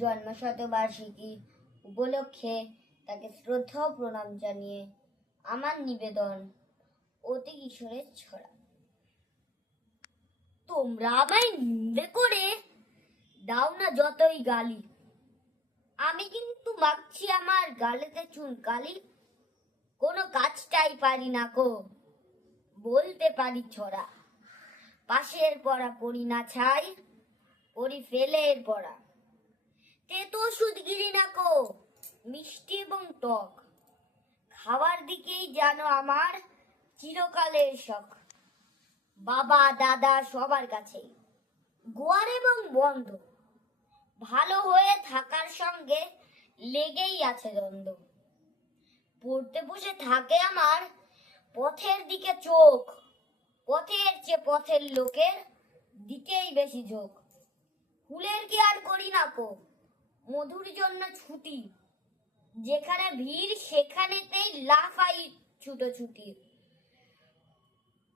জন্মশতবার্ষিকী উপলক্ষে তাকে শ্রদ্ধা ও প্রণাম জানিয়ে আমার নিবেদন অতি কিশোরের ছড়া। তোমরা আমায় নিন্দে করে দাও না যতই গালি, আমি কিন্তু মাখছি আমার গালেতে চুন কালি। কোনো কাজটাই পারি না কো, বলতে পারি ছড়া। পাশের পড়া পড়ি না ছাই, পড়ি ফেলের পড়া। তেতো সুদগিরি না কো, মিষ্টি এবং টক, খাওয়ার দিকেই জানো আমার চিরকালের শখ। বাবা দাদা সবার কাছেই গোয়ার এবং বন্ধ, ভালো হয়ে থাকার সঙ্গে লেগেই আছে দ্বন্দ্ব। পড়তে বসে থাকে আমার পথের দিকে চোখ, পথের চেয়ে পথের লোকের দিকেই বেশি ঝোঁক। ফুলের কি আর করি না কো, মধুর জন্য ছুটি, যেখানে ভিড় সেখানেতেই লাফাই ছুটোছুটি।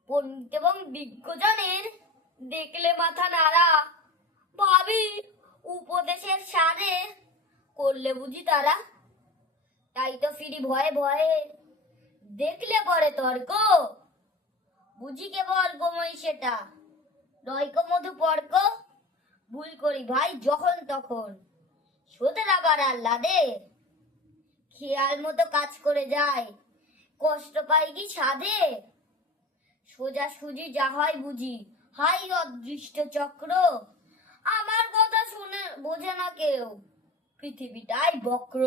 পণ্ডিত এবং বিজ্ঞজনের দেখলে মাথা নাড়া, ভাবি উপদেশের সারে করলে বুঝি তারা। তাই তো ফিরি ভয়ে ভয়ে, দেখলে পরে তর্ক, বুঝি কেবল গোময় সেটা, নয়কো মধু পর্ক। ভুল করি ভাই যখন তখন, সোদের আবার আহ্লাদে, খেয়াল মতো কাজ করে যায়, কষ্ট পাই কি সাধে। সোজা সুজি যা হয় বুঝি, হাই অদৃষ্ট চক্র, আমার কথা শুনে বোঝে না কেউ, পৃথিবীটাই বক্র।